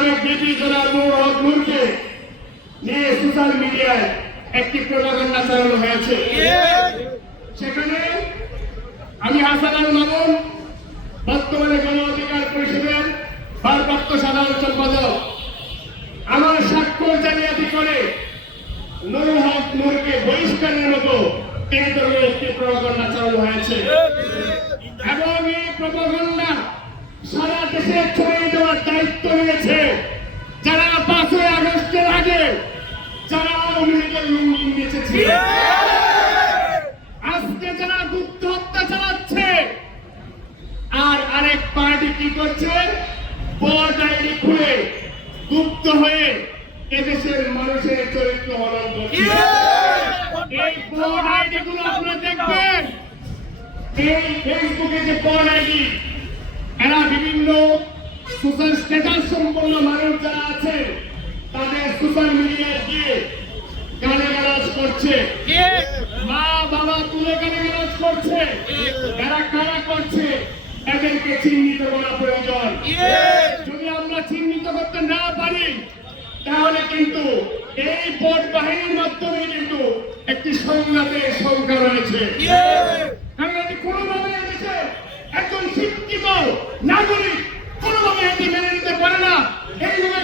সাবেক ডিজি জনাব নূর হক নূরকে নিয়ে সোশ্যাল মিডিয়ায় একটি প্রোপাগান্ডা চালানো হয়েছে। সেখানে আমি হাসান আল মামুন, বর্তমানে গণ অধিকার পরিষদের ভারপ্রাপ্ত সাধারণ সম্পাদক, আমার স্বাক্ষর জালিয়াতি করে নূর হক নূরকে বহিষ্কারের মতো এই ধরনের একটি প্রোপাগান্ডা চালানো হয়েছে এবং এই প্রোপাগান্ডা সারা দেশে ছড়িয়ে দেওয়ার দায়িত্ব নিয়েছে যারা 5ই আগস্টের আগে যারা আওয়ামী লীগের লুঙ্গি নিয়েছে, আজকে যারা গুপ্ত হত্যা চালাচ্ছে, আর আরেক পার্টি কি করছে, বড় ডায়েরি খুলে গুপ্ত হয়ে এদেশের মানুষের চরিত্র হরণ করছে। এই বড় ডায়েরি গুলো আপনারা দেখবেন, এই ফেসবুকে যে বড় ডায়েরি, এরা বিভিন্ন সোশ্যাল স্ট্যাটাস সম্পন্ন মানুষ যারা আছে তাদের সোশ্যাল মিডিয়ায় গিয়ে গালিগালাজ করছে, মা বাবা তুলে গালিগালাজ করছে। এরা কারা করছে, এদেরকে চিহ্নিত করা প্রয়োজন। যদি আমরা চিহ্নিত করতে না পারি তাহলে কিন্তু এই ভোট বাহিনীর মাধ্যমে কিন্তু একটি সংঘাতের সংখ্যা রয়েছে। কারণ এটি কোনোভাবে এসেছে একজন শিক্ষিত নাগরিক কোনোভাবে এটি মেনে নিতে পারে না। এইভাবে